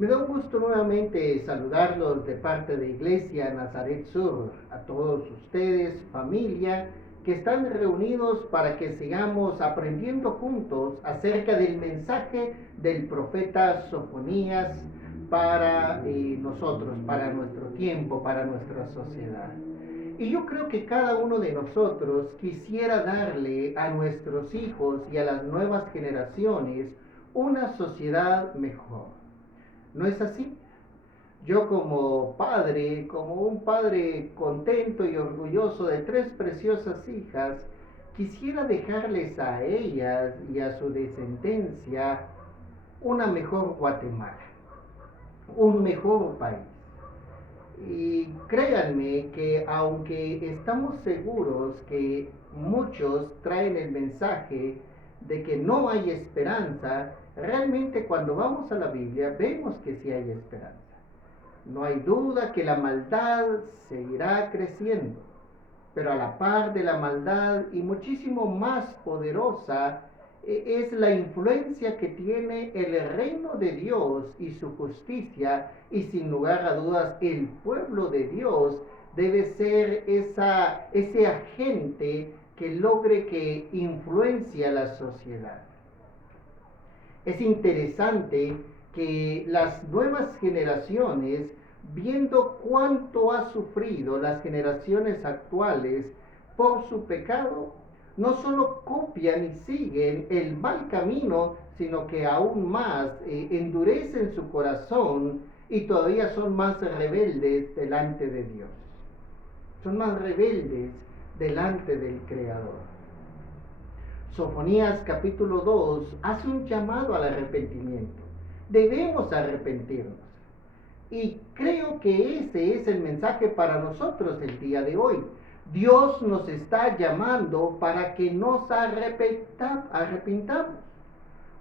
Me da un gusto nuevamente saludarlos de parte de Iglesia Nazaret Sur, a todos ustedes, familia, que están reunidos para que sigamos aprendiendo juntos acerca del mensaje del profeta Sofonías para nosotros, para nuestro tiempo, para nuestra sociedad. Y yo creo que cada uno de nosotros quisiera darle a nuestros hijos y a las nuevas generaciones una sociedad mejor. ¿No es así? Yo como un padre contento y orgulloso de tres preciosas hijas, quisiera dejarles a ellas y a su descendencia una mejor Guatemala, un mejor país. Y créanme que aunque estamos seguros que muchos traen el mensaje de que no hay esperanza, realmente cuando vamos a la Biblia vemos que sí hay esperanza. No hay duda que la maldad seguirá creciendo, pero a la par de la maldad y muchísimo más poderosa es la influencia que tiene el reino de Dios y su justicia, y sin lugar a dudas el pueblo de Dios debe ser ese agente que logre que influencie a la sociedad. Es interesante que las nuevas generaciones, viendo cuánto ha sufrido las generaciones actuales por su pecado, no solo copian y siguen el mal camino, sino que aún más endurecen su corazón y todavía son más rebeldes delante de Dios. Son más rebeldes delante del Creador. Sofonías capítulo 2 hace un llamado al arrepentimiento. Debemos arrepentirnos. Y creo que ese es el mensaje para nosotros el día de hoy. Dios nos está llamando para que nos arrepintamos,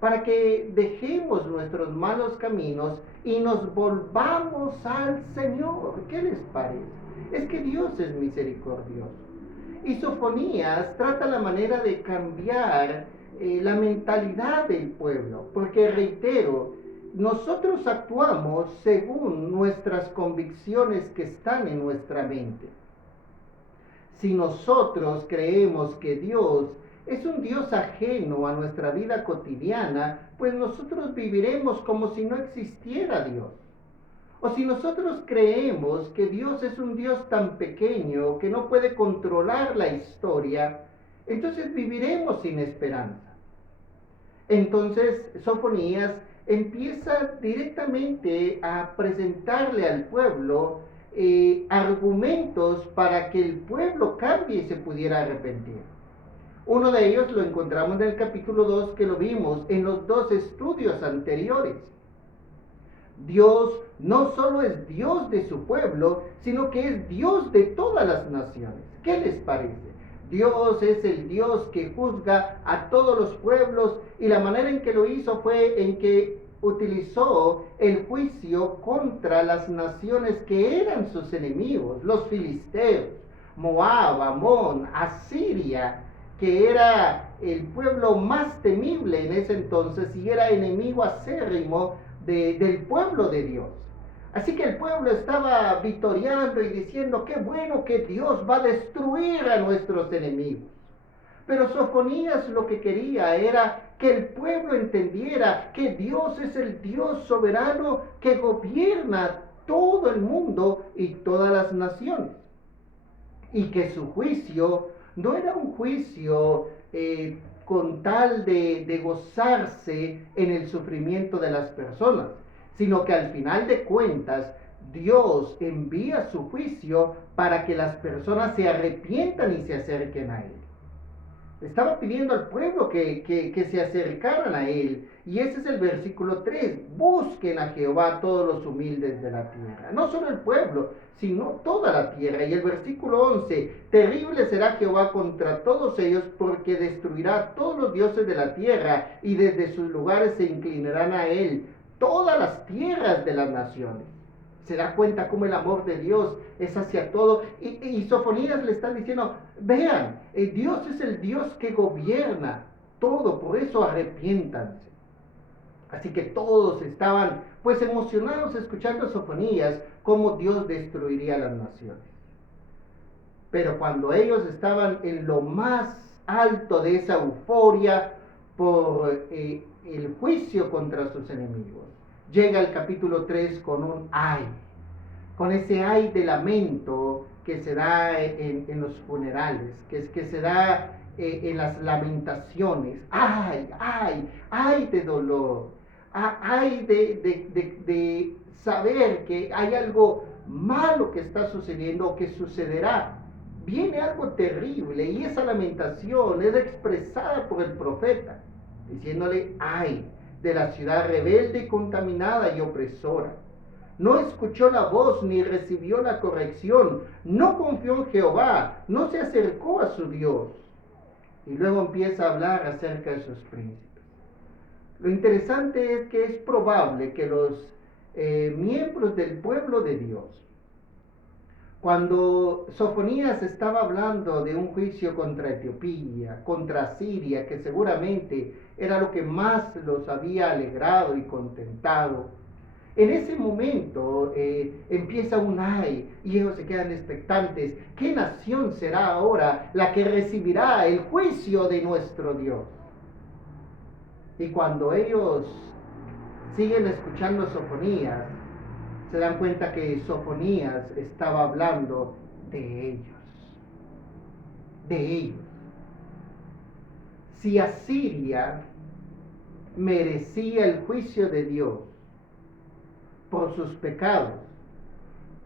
para que dejemos nuestros malos caminos y nos volvamos al Señor. ¿Qué les parece? Es que Dios es misericordioso. Y Sofonías trata la manera de cambiar la mentalidad del pueblo, porque reitero, nosotros actuamos según nuestras convicciones que están en nuestra mente. Si nosotros creemos que Dios es un Dios ajeno a nuestra vida cotidiana, pues nosotros viviremos como si no existiera Dios. O si nosotros creemos que Dios es un Dios tan pequeño que no puede controlar la historia, entonces viviremos sin esperanza. Entonces Sofonías empieza directamente a presentarle al pueblo argumentos para que el pueblo cambie y se pudiera arrepentir. Uno de ellos lo encontramos en el capítulo 2, que lo vimos en los dos estudios anteriores. Dios no solo es Dios de su pueblo, sino que es Dios de todas las naciones. ¿Qué les parece? Dios es el Dios que juzga a todos los pueblos, y la manera en que lo hizo fue en que utilizó el juicio contra las naciones que eran sus enemigos, los filisteos, Moab, Amón, Asiria, que era el pueblo más temible en ese entonces y era enemigo acérrimo del pueblo de Dios. Así que el pueblo estaba victoriando y diciendo: qué bueno que Dios va a destruir a nuestros enemigos. Pero Sofonías lo que quería era que el pueblo entendiera que Dios es el Dios soberano que gobierna todo el mundo y todas las naciones, y que su juicio no era un juicio con tal de gozarse en el sufrimiento de las personas, sino que al final de cuentas Dios envía su juicio para que las personas se arrepientan y se acerquen a Él. Estaba pidiendo al pueblo que se acercaran a Él. Y ese es el versículo 3. Busquen a Jehová todos los humildes de la tierra. No solo el pueblo, sino toda la tierra. Y el versículo 11. Terrible será Jehová contra todos ellos, porque destruirá todos los dioses de la tierra, y desde sus lugares se inclinarán a Él todas las tierras de las naciones. Se da cuenta cómo el amor de Dios es hacia todo. Y Sofonías le está diciendo: vean, Dios es el Dios que gobierna todo, por eso arrepiéntanse. Así que todos estaban pues emocionados escuchando Sofonías cómo Dios destruiría las naciones. Pero cuando ellos estaban en lo más alto de esa euforia por el juicio contra sus enemigos, llega el capítulo 3 con un ay, con ese ay de lamento que se da en los funerales, que se da en las lamentaciones. Ay, ay, ay de dolor, ay de saber que hay algo malo que está sucediendo o que sucederá. Viene algo terrible y esa lamentación es expresada por el profeta, diciéndole, ay, de la ciudad rebelde y contaminada y opresora. No escuchó la voz ni recibió la corrección, no confió en Jehová, no se acercó a su Dios. Y luego empieza a hablar acerca de sus príncipes. Lo interesante es que es probable que los miembros del pueblo de Dios, cuando Sofonías estaba hablando de un juicio contra Etiopía, contra Siria, que seguramente era lo que más los había alegrado y contentado, en ese momento empieza un ay y ellos se quedan expectantes. ¿Qué nación será ahora la que recibirá el juicio de nuestro Dios? Y cuando ellos siguen escuchando Sofonías, se dan cuenta que Sofonías estaba hablando de ellos. De ellos. Si Asiria merecía el juicio de Dios por sus pecados,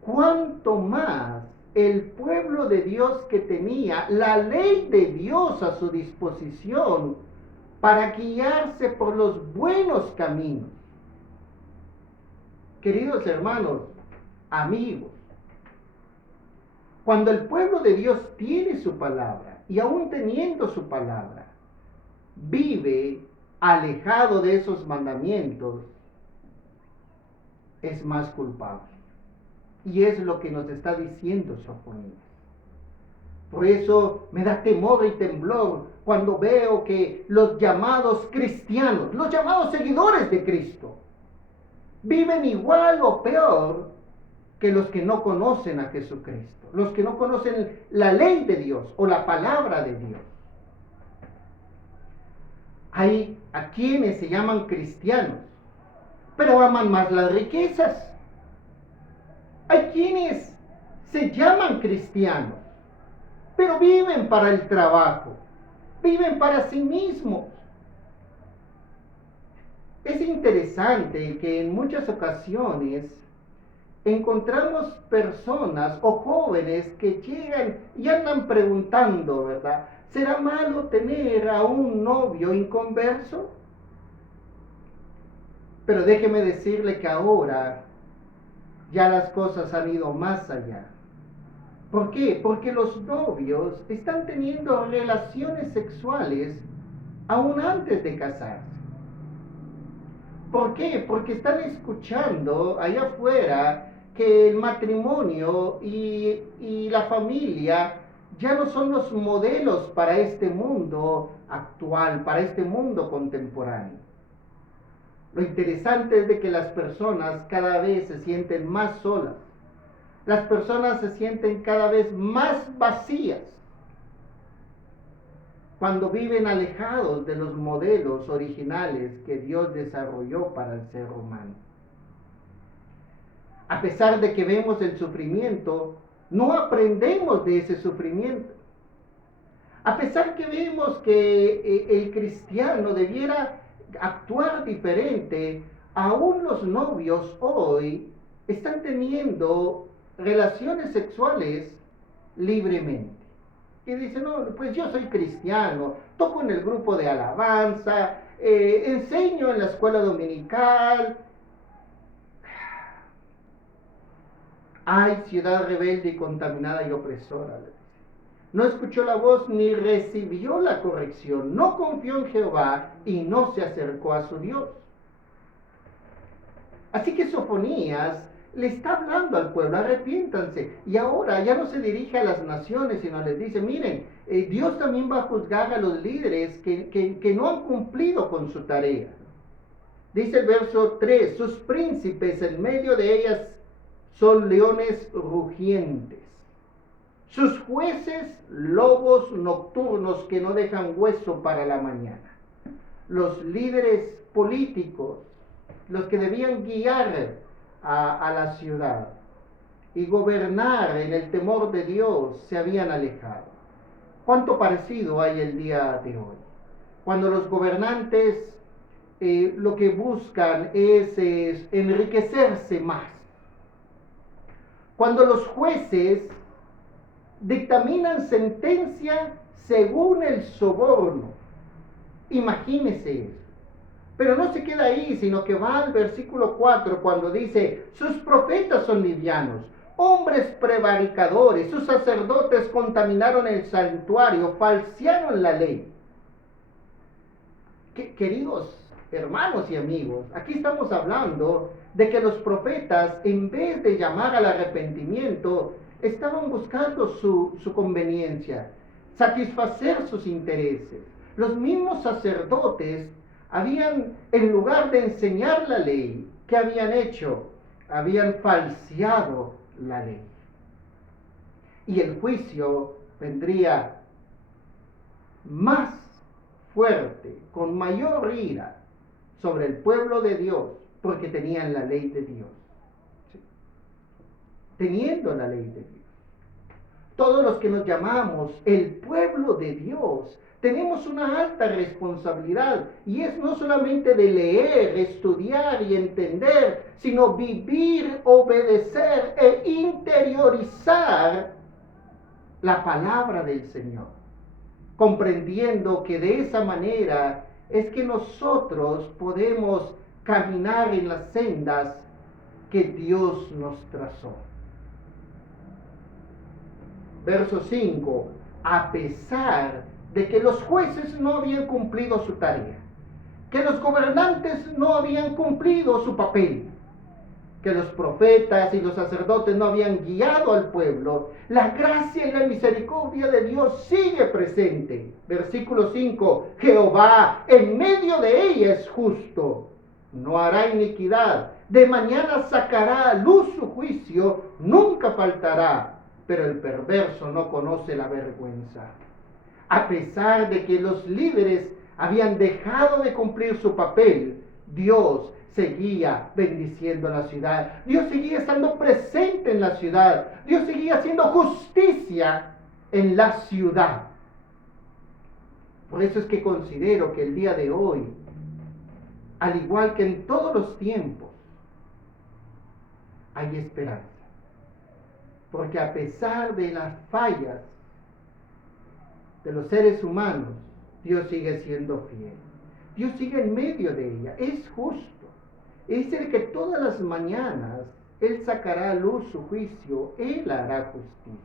cuánto más el pueblo de Dios que tenía la ley de Dios a su disposición para guiarse por los buenos caminos. Queridos hermanos, amigos, cuando el pueblo de Dios tiene su palabra y aún teniendo su palabra, vive alejado de esos mandamientos, es más culpable. Y es lo que nos está diciendo Sofonías. Por eso me da temor y temblor cuando veo que los llamados cristianos, los llamados seguidores de Cristo, viven igual o peor que los que no conocen a Jesucristo, los que no conocen la ley de Dios o la palabra de Dios. Hay a quienes se llaman cristianos, pero aman más las riquezas. Hay quienes se llaman cristianos, pero viven para el trabajo, viven para sí mismos. Es interesante que en muchas ocasiones encontramos personas o jóvenes que llegan y andan preguntando, ¿verdad? ¿Será malo tener a un novio inconverso? Pero déjeme decirle que ahora ya las cosas han ido más allá. ¿Por qué? Porque los novios están teniendo relaciones sexuales aún antes de casarse. ¿Por qué? Porque están escuchando allá afuera que el matrimonio y la familia ya no son los modelos para este mundo actual, para este mundo contemporáneo. Lo interesante es de que las personas cada vez se sienten más solas. Las personas se sienten cada vez más vacías cuando viven alejados de los modelos originales que Dios desarrolló para el ser humano. A pesar de que vemos el sufrimiento, no aprendemos de ese sufrimiento. A pesar que vemos que el cristiano debiera actuar diferente, aún los novios hoy están teniendo relaciones sexuales libremente. Y dicen, no, pues yo soy cristiano, toco en el grupo de alabanza, enseño en la escuela dominical. Ay, ciudad rebelde y contaminada y opresora. No escuchó la voz ni recibió la corrección, no confió en Jehová y no se acercó a su Dios. Así que Sofonías le está hablando al pueblo, arrepiéntanse. Y ahora ya no se dirige a las naciones, sino les dice, miren, Dios también va a juzgar a los líderes que no han cumplido con su tarea. Dice el verso 3, sus príncipes en medio de ellas son leones rugientes. Sus jueces, lobos nocturnos que no dejan hueso para la mañana. Los líderes políticos, los que debían guiar a la ciudad y gobernar en el temor de Dios, se habían alejado. ¿Cuánto parecido hay el día de hoy? Cuando los gobernantes lo que buscan es enriquecerse más. Cuando los jueces dictaminan sentencia según el soborno. Imagínese eso. Pero no se queda ahí, sino que va al versículo 4 cuando dice, sus profetas son livianos, hombres prevaricadores, sus sacerdotes contaminaron el santuario, falsearon la ley. Queridos hermanos y amigos, aquí estamos hablando de que los profetas, en vez de llamar al arrepentimiento, estaban buscando su conveniencia, satisfacer sus intereses. Los mismos sacerdotes habían, en lugar de enseñar la ley, ¿qué habían hecho? Habían falseado la ley. Y el juicio vendría más fuerte, con mayor ira, sobre el pueblo de Dios, porque tenían la ley de Dios. ¿Sí? Teniendo la ley de Dios. Todos los que nos llamamos el pueblo de Dios, tenemos una alta responsabilidad, y es no solamente de leer, estudiar y entender, sino vivir, obedecer e interiorizar la palabra del Señor, comprendiendo que de esa manera es que nosotros podemos caminar en las sendas que Dios nos trazó. Verso 5, a pesar de que los jueces no habían cumplido su tarea, que los gobernantes no habían cumplido su papel, que los profetas y los sacerdotes no habían guiado al pueblo, la gracia y la misericordia de Dios sigue presente. Versículo 5, Jehová en medio de ella es justo, no hará iniquidad, de mañana sacará a luz su juicio, nunca faltará, pero el perverso no conoce la vergüenza. A pesar de que los líderes habían dejado de cumplir su papel, Dios seguía bendiciendo la ciudad. Dios seguía estando presente en la ciudad. Dios seguía haciendo justicia en la ciudad. Por eso es que considero que el día de hoy, al igual que en todos los tiempos, hay esperanza. Porque a pesar de las fallas de los seres humanos, Dios sigue siendo fiel. Dios sigue en medio de ella. Es justo. Es el que todas las mañanas Él sacará a luz su juicio. Él hará justicia.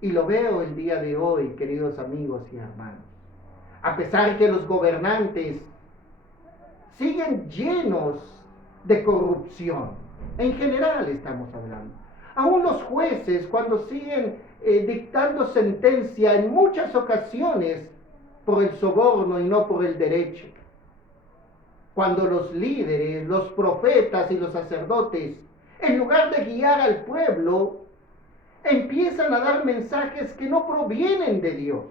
Y lo veo el día de hoy, queridos amigos y hermanos. A pesar que los gobernantes siguen llenos de corrupción. En general estamos hablando. Aún los jueces, cuando siguen dictando sentencia en muchas ocasiones por el soborno y no por el derecho. Cuando los líderes, los profetas y los sacerdotes, en lugar de guiar al pueblo, empiezan a dar mensajes que no provienen de Dios.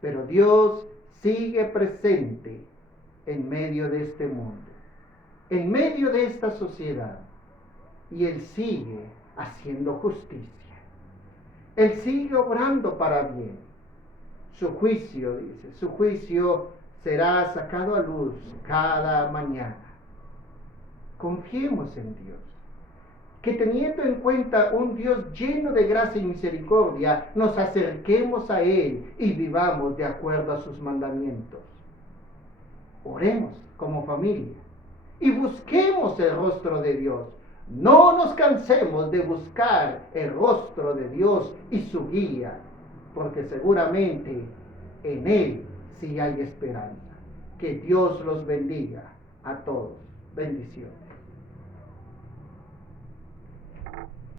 Pero Dios sigue presente en medio de este mundo, en medio de esta sociedad, y Él sigue haciendo justicia. Él sigue obrando para bien. Su juicio, dice, su juicio será sacado a luz cada mañana. Confiemos en Dios. Que teniendo en cuenta un Dios lleno de gracia y misericordia, nos acerquemos a Él y vivamos de acuerdo a sus mandamientos. Oremos como familia y busquemos el rostro de Dios. No nos cansemos de buscar el rostro de Dios y su guía, porque seguramente en Él sí hay esperanza. Que Dios los bendiga a todos. Bendiciones.